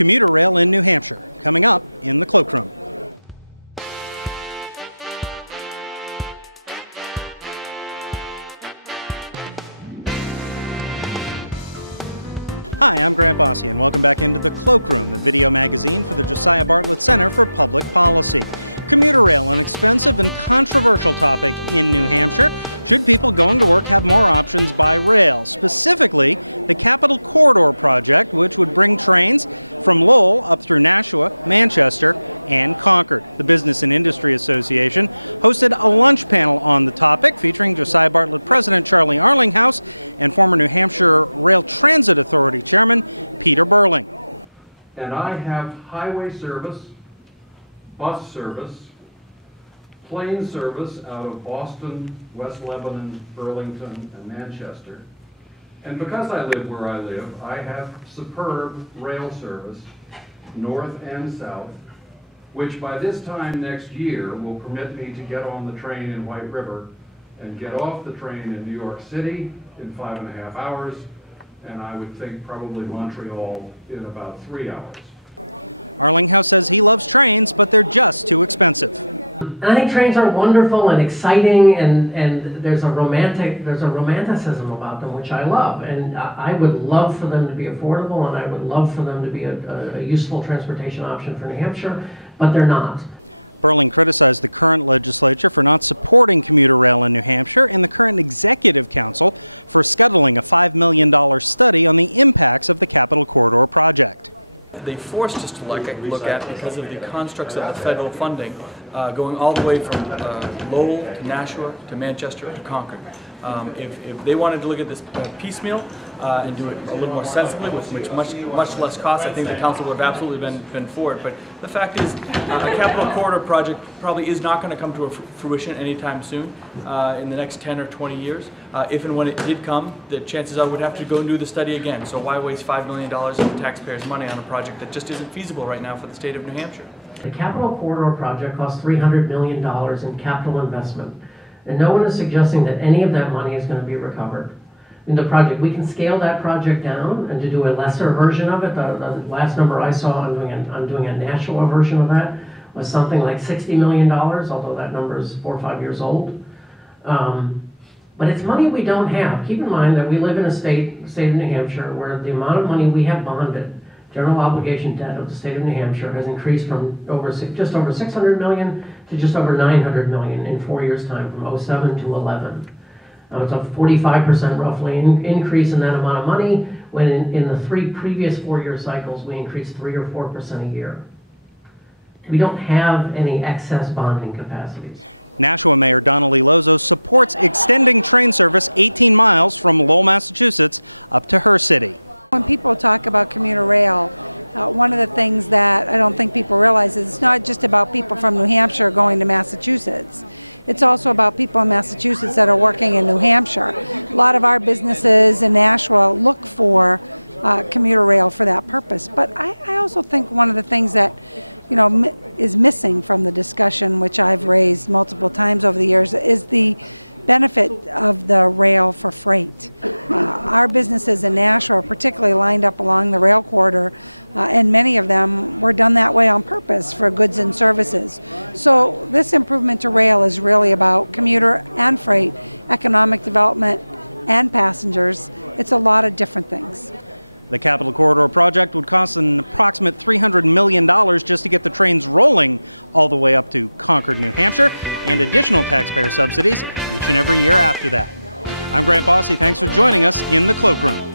Commuter Rail in New Hampshire, coming up in the Cloakroom. Hi, I'm Grant Bosse, and welcome back into the Cloakroom, the video magazine for the Josiah Bartlett Center for Public Policy. Commuter rail, an expensive and controversial topic in New Hampshire. Should people going to work have more options by rail? Specifically, the Capital Corridor project, which would bring trains from Lowell up through Nashua, Manchester, and Concord. The Business and Industry Association hosted a lunch panel on the topic featuring Josiah Bartlett President Charlie Arlinghaus and former New Hampshire Rail Transit Authority Chairman Peter Burling. And I have highway service, bus service, plane service out of Boston, West Lebanon, Burlington, and Manchester. And because I live where I live, I have superb rail service, north and south, which by this time next year will permit me to get on the train in White River and get off the train in New York City in 5.5 hours, and I would think probably Montreal in about 3 hours. Arlinghaus says he loves trains, but they're just too expensive. And I think trains are wonderful and exciting, and there's a romanticism about them which I love. And I would love for them to be affordable, and I would love for them to be a useful transportation option for New Hampshire, but they're not. Burling criticized the current legislature for not supporting commuter rail in New Hampshire and the current Executive Council for scuttling a $5 million study on the impacts of the Capital Corridor project. They forced us to look at because of the constructs of the federal funding going all the way from Lowell to Nashua to Manchester to Concord. If they wanted to look at this piecemeal and do it a little more sensibly with much less cost, I think the council would have absolutely been for it. But the fact is, a Capital Corridor project probably is not going to come to a fruition anytime soon in the next 10 or 20 years. If and when it did come, the chances are we'd have to go and do the study again. So why waste $5 million of taxpayers' money on a project that just isn't feasible right now for the state of New Hampshire? The Capital Corridor project costs $300 million in capital investment. And no one is suggesting that any of that money is going to be recovered. In the project, we can scale that project down and to do a lesser version of it. The last number I saw, I'm doing a Nashua version of that, was something like $60 million, although that number is 4 or 5 years old. But it's money we don't have. Keep in mind that we live in a state of New Hampshire where the amount of money we have bonded, general obligation debt of the state of New Hampshire, has increased from just over $600 million to just over $900 million in 4 years' time, from 07 to 11. It's a 45% roughly increase in that amount of money, when in the 3 previous 4-year cycles we increased 3 or 4% a year. We don't have any excess bonding capacities. Nashua Mayor Donnalee Lozeau supports extending train service 18 miles from Lowell, Massachusetts, up to her city. When people talk about commuter rail, one of the things that I don't think people realize is it's not just about people from New Hampshire going to Massachusetts. It's also about people in Massachusetts that are working in New Hampshire. A lot of our businesses in Nashua look for commuter rail for that purpose. But I also think one of the things that is missing from the discussion, which I've raised multiple times over the years, is the benefit of the rail for freight. Our businesses in Nashua are particularly lined up along the rail corridor, and many of them were done that way on purpose for goods and services. So this improvement to rail is really about commuter and freight, economic development and passengers. It's a lot of different things. The Capital Corridor project would cost an approximate $300 million just to get the trains rolling all the way up to Concord, New Hampshire, and additional taxpayer subsidies each and every year after that. I'm Grant Bosse. Thanks for joining us in the Cloakroom.